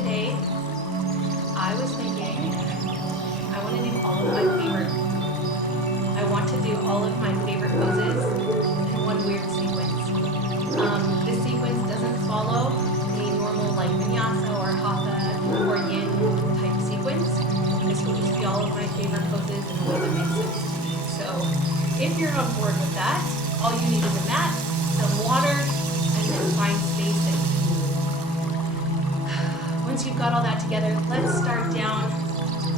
today I was thinking I want to do all of my favorite. I want to do all of my favorite poses in one weird sequence. This sequence doesn't follow a normal like Vin-Hatha or Hatha or Yin type sequence. This will just be all of my favorite poses in a way that makes sense to me. So if you're on board with that, all you need is a mat, some water, and then find space that you can move. Once you've got all that together, let's start down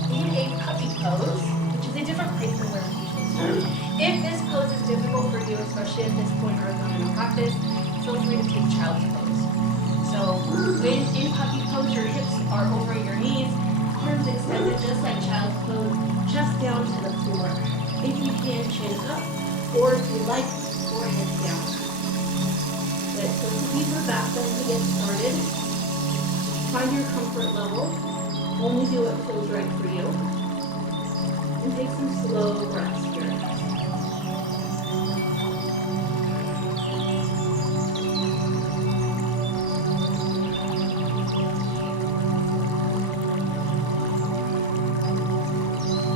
in a puppy pose, which is a different place than where we usually start. If this pose is difficult for you, especially at this point or not in practice, feel free to take child's pose. So when in puppy pose, your hips are over your knees, arms extended just like child's pose, chest down to the floor. If you can, chin up, or if you like, forehead down. Good. So to deeper back then to get started, find your comfort level. Only do what feels right for you. And take some slow breaths here.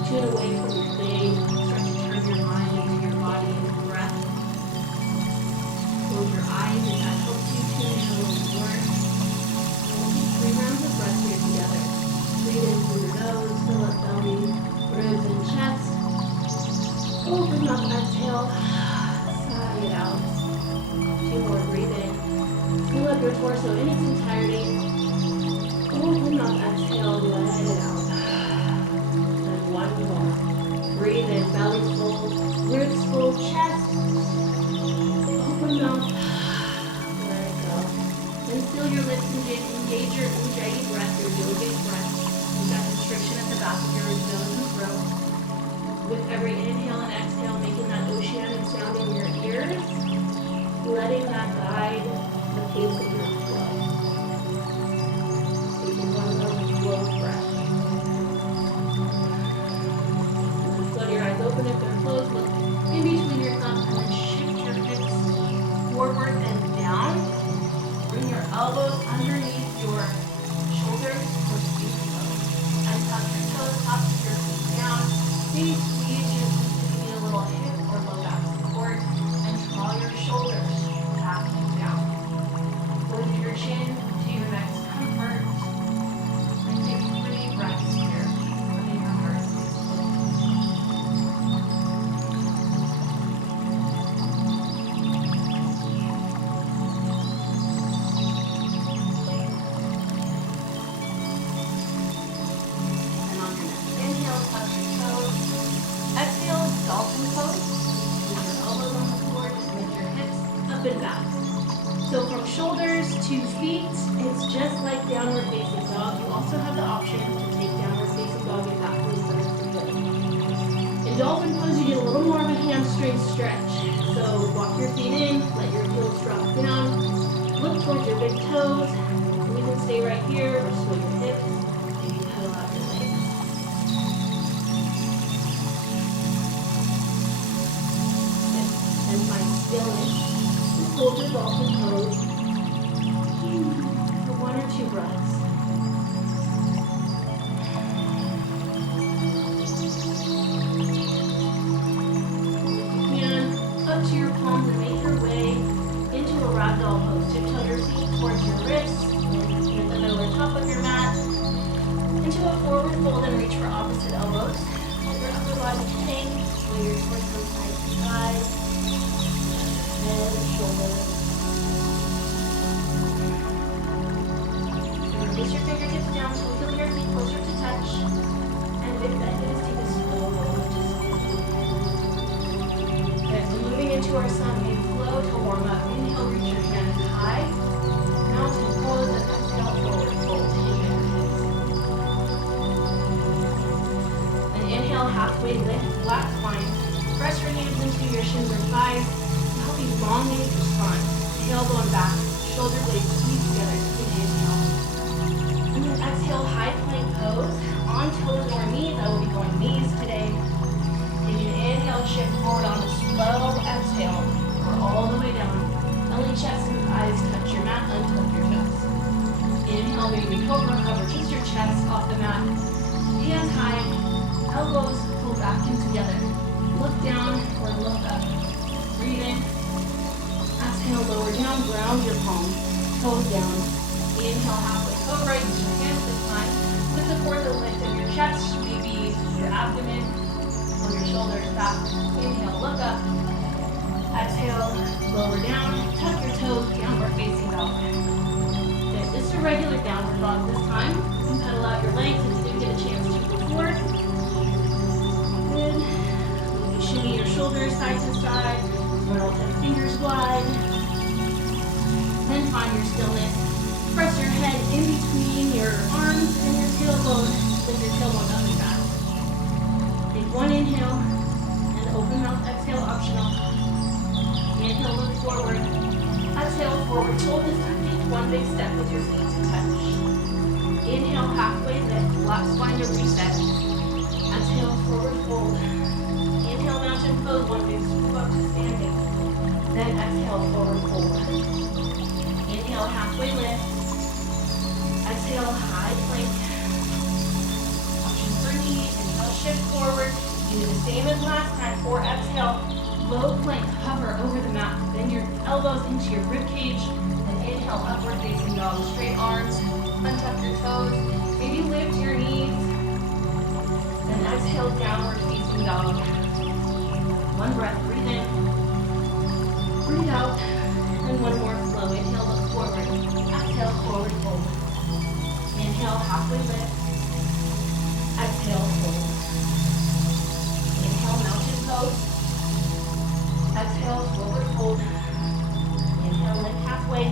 Tune away from your day. Start to turn your mind into your body and your breath. Close your eyes if that helps you tune in a little more. And we'll do 3 rounds of breath here together. Breathe in through your nose, fill up belly, ribs and chest. Open up, exhale, sigh it out. 2 more, breathe in. Fill up your torso in its entirety. Open up, exhale, let it out. And 1 more. Breathe in, belly full, ribs full, chest. Open up, let it go. And seal your lips and engage your ujjayi breath, your yogic breath. You've got constriction at the back of your nose and throat. With every inhale and exhale, making that oceanic sound in your ears, letting that guide the pace of your flow. Taking one of those slow breaths. Let your eyes open if they're closed. Look in between your thumbs and then shift your hips forward and down. Bring your elbows underneath your shoulders or squeeze toes. And tuck your toes, top of your feet down. Maybe squeeze your feet to give you a little hip or low back support. And draw your shoulders back and down. Lift your chin to your next comfort. And take 3 breaths here. Letting your heart stay slow. And on your next inhale, touch your toes. Exhale, dolphin pose. Keep your elbows on the floor, just lift your hips up and back. So from shoulders to feet, it's just like downward facing dog. You also have the option to take downward facing dog if that feels better for you. In dolphin pose, you get a little more of a hamstring stretch. So walk your feet in, let your heels drop down, look towards your big toes. You can stay right here or sway your hips. Maybe pedal out your legs. And find stillness. Hold your dolphin pose for 1 or 2 breaths. If you can, up to your palms and make your way into a ragdoll pose. Tiptoe your feet towards your wrists, and in the middle or top of your mat. Into a forward fold and reach for opposite elbows. Hold your upper body hang, sway your torso side to side. Head, shoulders. Release your fingertips down, so feel your feet closer to touch. And with that, just take a slow roll to stand. Okay, so moving into our sun wave flow to warm up. Inhale, reach your hands high. Mountain pose and exhale, forward fold. Hang at your hips. And inhale, halfway lift, flat spine. Press your hands into your shins or thighs. Elongate your spine, tailbone back, shoulder blades squeeze together. Take an inhale. And then exhale, high plank pose. On toes or knees, I will be going knees today. Taking an inhale, shift forward on a slow exhale. We're all the way down. Belly, chest, and eyes touch your mat, untuck your toes. Inhale, baby cobra, cover toes down. Inhale, halfway toe right, use your hands this time. To support the lift of your chest, maybe your abdomen or your shoulders back. Inhale, look up. Exhale, lower down. Tuck your toes, downward facing dog. Good, just a regular downward dog this time. You can pedal out your legs if you didn't get a chance to before. Good. Maybe shimmy your shoulders side to side. Roll 10 fingers wide. Then find your stillness. Press your head in between your arms and your tailbone. Lift your tailbone up and back. Take one inhale and open mouth exhale, optional. Inhale, look forward. Exhale, forward fold. This time take one big step with your feet to touch. Inhale, halfway lift, flat spine to reset. Exhale, forward fold. Inhale, mountain pose, one big scoop up to standing. Then exhale, forward fold. Inhale, halfway lift. Exhale, high plank. Option for knees. Inhale, shift forward. Do the same as last time. For exhale, low plank, hover over the mat. Bend your elbows into your rib cage. And inhale, upward facing dog. Straight arms. Untuck your toes. Maybe lift your knees. Then exhale, downward facing dog. One breath, breathe in. Breathe out. And one more flow. Inhale, look forward. Exhale, forward fold. Inhale, halfway lift. Exhale, fold. Inhale, mountain pose. Exhale, forward fold. Inhale, lift halfway.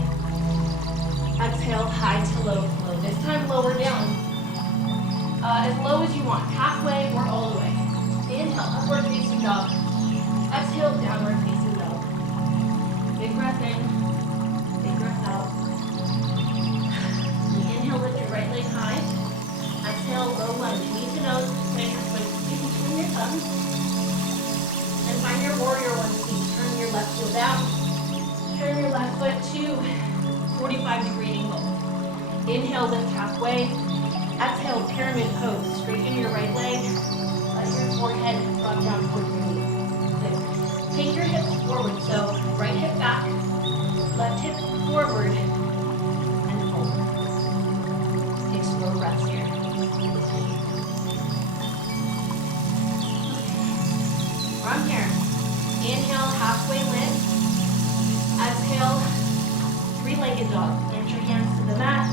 Exhale, high to low flow. This time, lower down. As low as you want, halfway or all the way. Inhale, upward facing dog. Exhale, downward facing dog. Big breath in, big breath out. Inhale, lift your right leg high. Exhale, low lunge, knee to nose. Plant your foot in between your thumbs. And find your warrior one seat. Turn your left heel down. Turn your left foot to 45-degree angle. Inhale, lift halfway. Exhale, pyramid pose. Straighten your right leg. Let your forehead drop down towards your knee. Good. Take your hips forward. So right hip back, left hip forward, and forward. Take slow breaths here. From here, inhale, halfway lift. Exhale, three-legged dog. Plant your hands to the mat.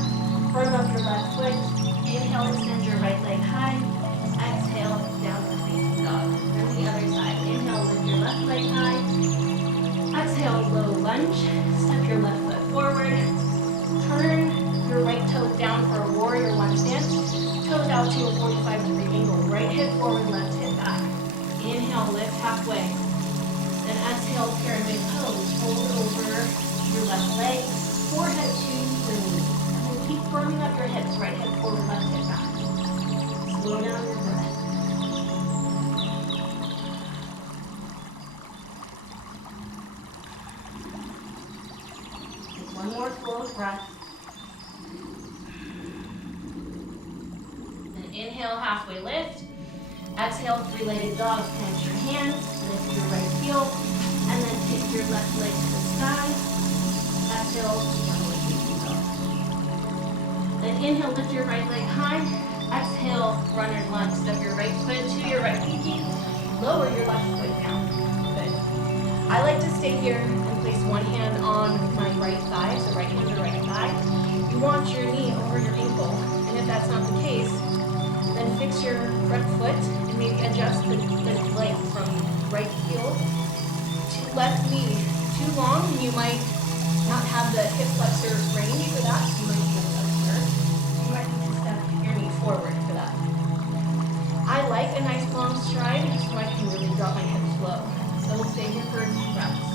Firm up your left foot. Inhale, extend your right leg high. Exhale, downward facing dog. Then the other side. Inhale, lift your left leg high. Exhale, low lunge. Step your left foot forward. Turn your right toes down for a warrior one stance. Toes out to a 45-degree angle. Right hip forward, left hip back. Inhale, lift halfway. Then exhale, pyramid pose. Fold over your left leg. Forehead to your knee. Keep firming up your hips, right hip forward, left hip back. Slow down your breath. Take one more slow breath. Then inhale, halfway lift. Exhale, three-legged dog. Plant your hands, lift your right heel, and then take your left leg to the sky. Exhale, downward facing dog. Then inhale, lift your right leg high. Exhale, runner's lunge. Step your right foot to your right pinky. Lower your left foot down. Good. I like to stay here and place one hand on my right thigh, so right hand to right thigh. You want your knee over your ankle, and if that's not the case, then fix your front foot and maybe adjust the leg from right heel to left knee. Too long, and you might not have the hip flexor range for that. You might need to step your knee forward for that. I like a nice long stride, so I can really drop my hips low. So we'll stay here for a few breaths.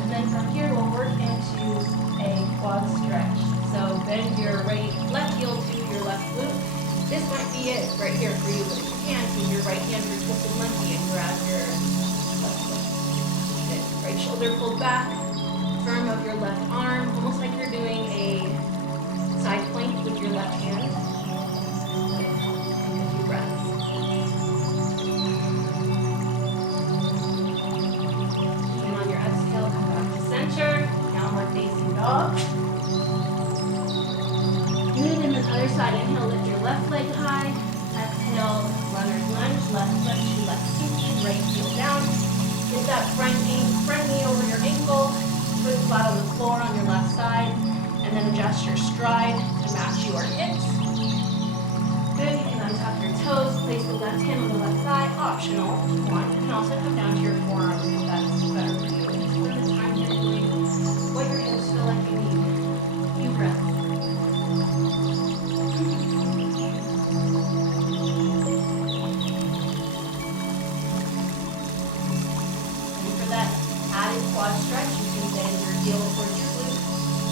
And then from here, we'll work into a quad stretch. So bend your left heel to your left glute. This might be it right here for you, but if you can't, use your right hand for twisted monkey and grab your left foot. Good. Right shoulder pulled back. Firm up your left arm, almost like you're doing a side plank with your left hand. Good. Take a few breaths. Other side, inhale, lift your left leg high. Exhale, runner's lunge, left foot to left pinky, right heel down. Get that front knee over your ankle. Foot flat on the floor on your left side. And then adjust your stride to match your hips. Good, you can untuck your toes, place the left hand on the left thigh, optional if you want. You can also come down to your forearms if that's better for you. Just for the time you're doing what your hips feel like you need. Few breaths. And for that added quad stretch, you can bend your heel towards your glute.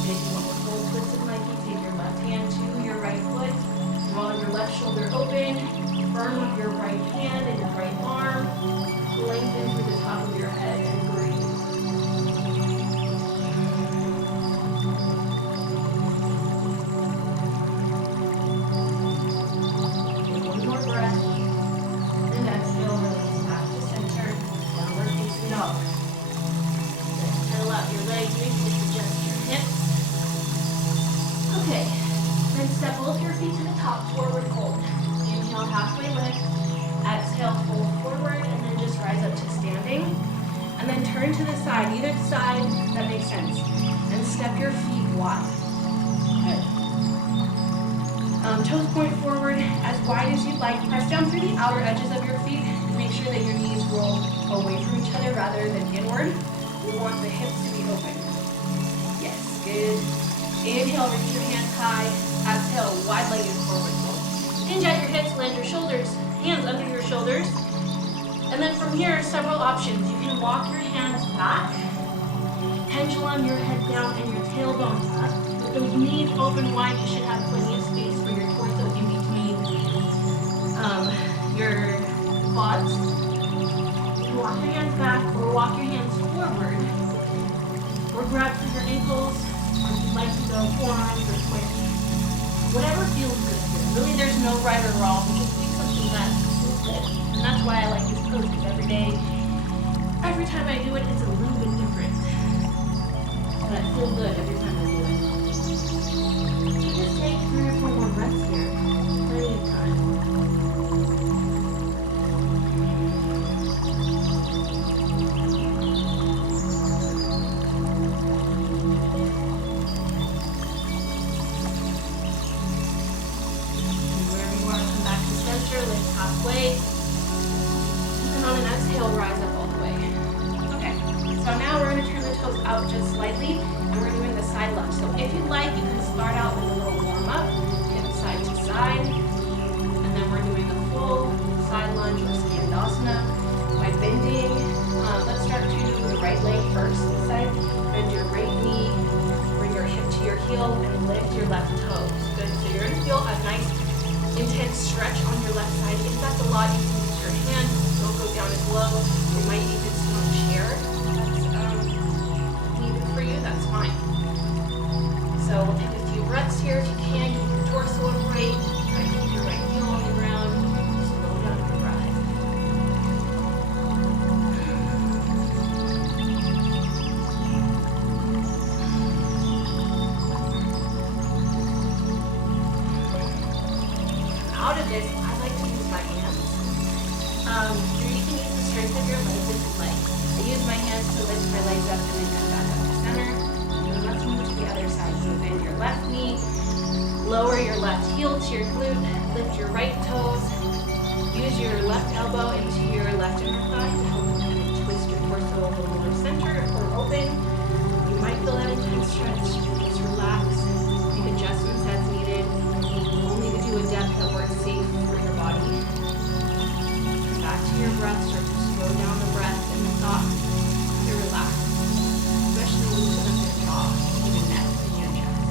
If you want the full twisted Mikey, take your left hand to your right foot. Draw your left shoulder open, firm with your right hand and your right arm, lengthen through the top of your head and breathe. Take one more breath, and exhale, release back to center, downward facing dog. Curl out your legs, maybe just adjust your hips. Okay. Then step both your feet to the top, forward fold. Inhale, halfway lift. Exhale, fold forward, and then just rise up to standing. And then turn to the side, either side, that makes sense. And step your feet wide. Good. Toes point forward as wide as you'd like. Press down through the outer edges of your feet. And make sure that your knees roll away from each other rather than inward. We want the hips to be open. Yes, good. Inhale, reach your hands high. Exhale, wide-legged forward fold. Hinge at your hips, land your shoulders, hands under your shoulders. And then from here, several options. You can walk your hands back, pendulum your head down and your tailbone up. With those knees open wide, you should have plenty of space for your torso in between your quads. You can walk your hands back or walk your hands forward. Or grab for your ankles, or if you'd like to go forearms or twist. Whatever feels good here. Really, there's no right or wrong. We just do something that feels good. And that's why I like this pose, because every time I do it, it's a little bit different. But I feel good every time I do it. So just take 3 or 4 more breaths here. Plenty of time. Lift halfway, and on an exhale, rise up all the way. Okay, so now we're going to turn the toes out just slightly, and we're doing the side lunge. So if you'd like, you can start out with a little warm-up, hip side to side, and then we're doing a full side lunge or skandasana by bending. Let's start to the right leg first. This side, bend your right knee, bring your hip to your heel, and lift your left toes. Good. So you're going to feel a nice intense stretch on your left side. If that's a lot, you can use your hand. Don't go down as low. You might even sit on a chair. That's needed for you. That's fine. So we'll take a few breaths here. If you can, keep your torso upright. Try to keep your right heel on the ground. Slow down your breath. Out of this, I like to use my hands. You can use the strength of your legs if you like. I use my hands to lift my legs up and then come back up to center. And let's move to the other side. So bend your left knee, lower your left heel to your glute, lift your right toes, use your left elbow into your left inner thigh to help you kind of twist your torso a little more center or open. You might feel that intense stretch. Just relax, make adjustments as needed. Only to do a depth that works safe for your body. Come back to your breath, start to slow down the breath and the thoughts to relax, especially loosen up your jaw, your neck, and your chest.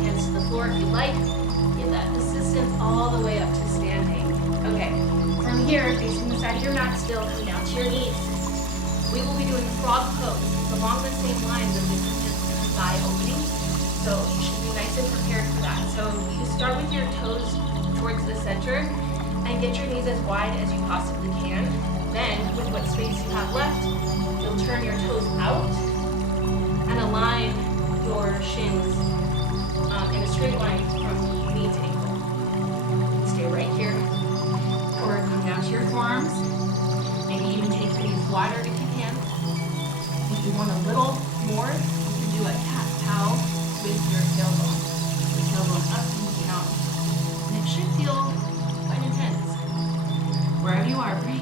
Hands to the floor if you like. Give that assistance all the way up to standing. Okay, from here, facing the side of your mat still, come down to your knees. We will be doing frog pose. It's along the same lines of this intense thigh opening. So you should be nice and prepared for that. So you start with your toes towards the center and get your knees as wide as you possibly can. Then, with what space you have left, you'll turn your toes out and align your shins in a straight line from knee to ankle. Stay right here, or come down to your forearms. Maybe even take your knees wider if you can. If you want a little more, you can do a cat-cow with your tailbone. Your tailbone up and down. And it should feel quite intense. Wherever you are, breathe.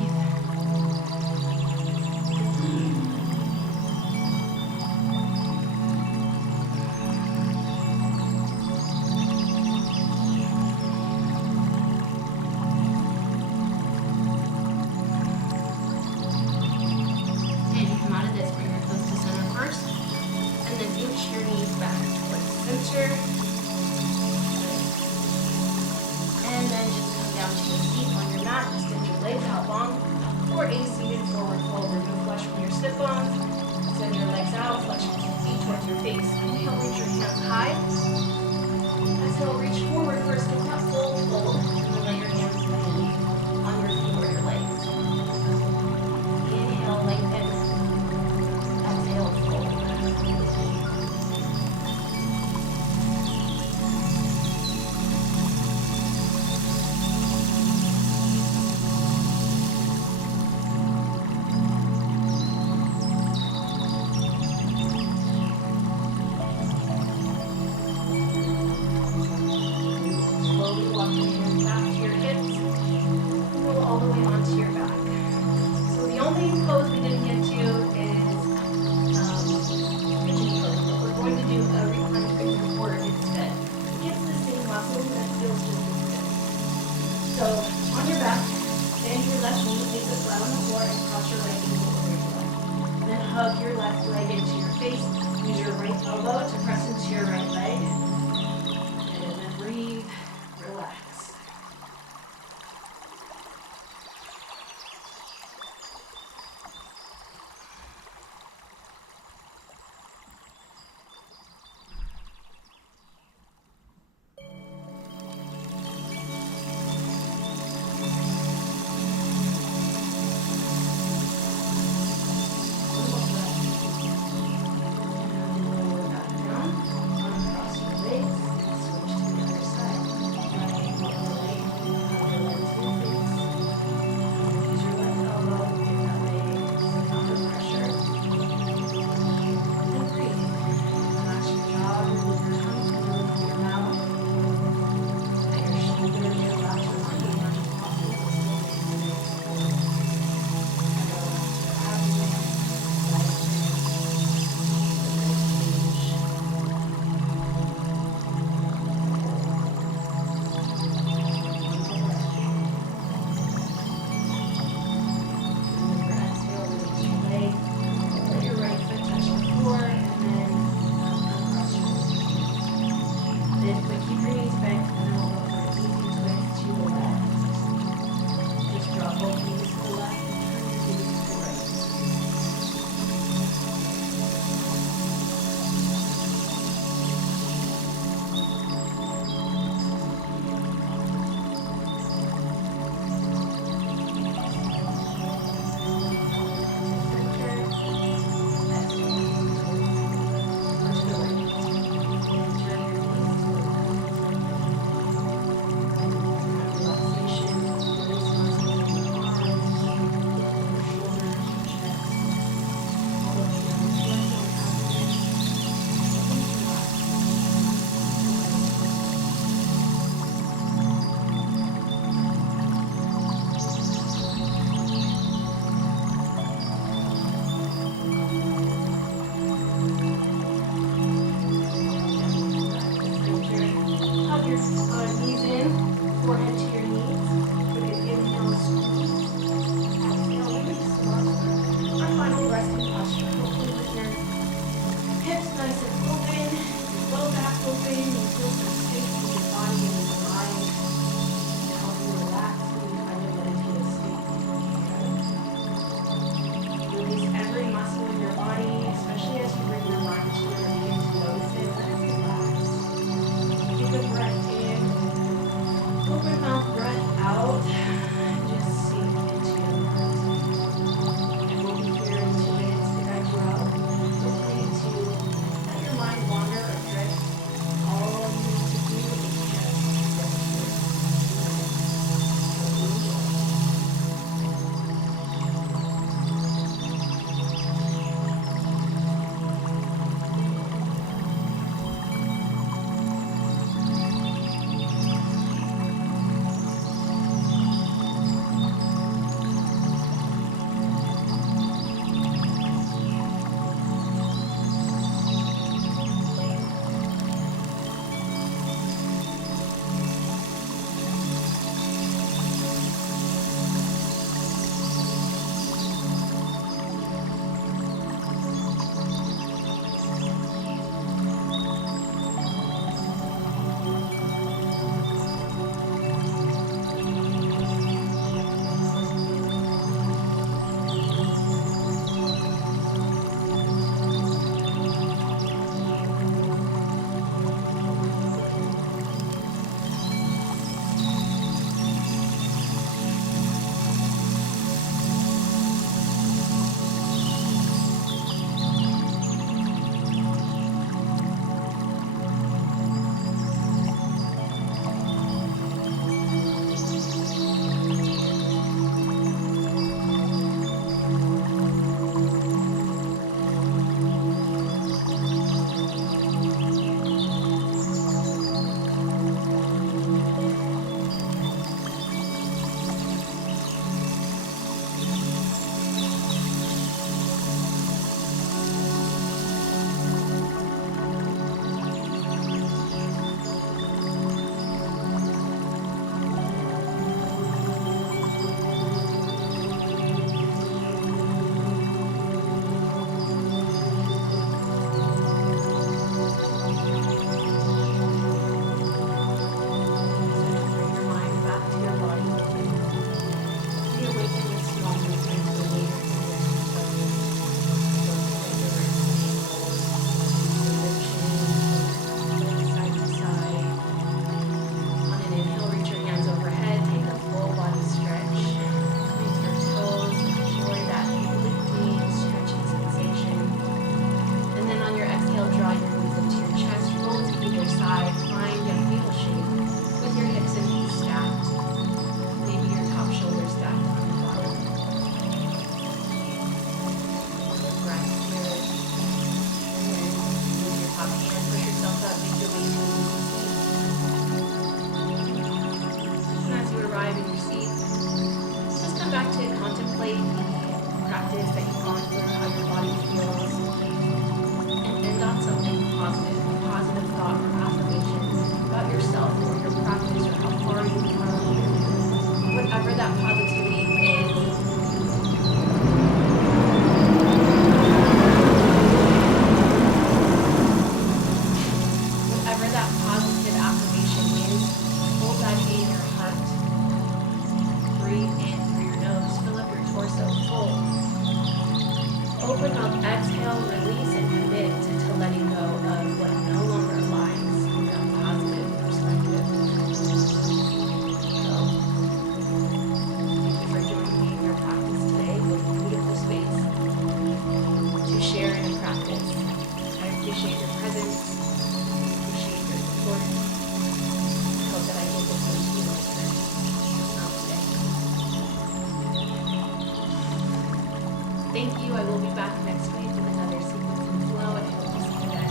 Thank you. I will be back next week with another sequence and flow, and I hope to see you then.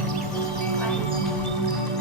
Bye.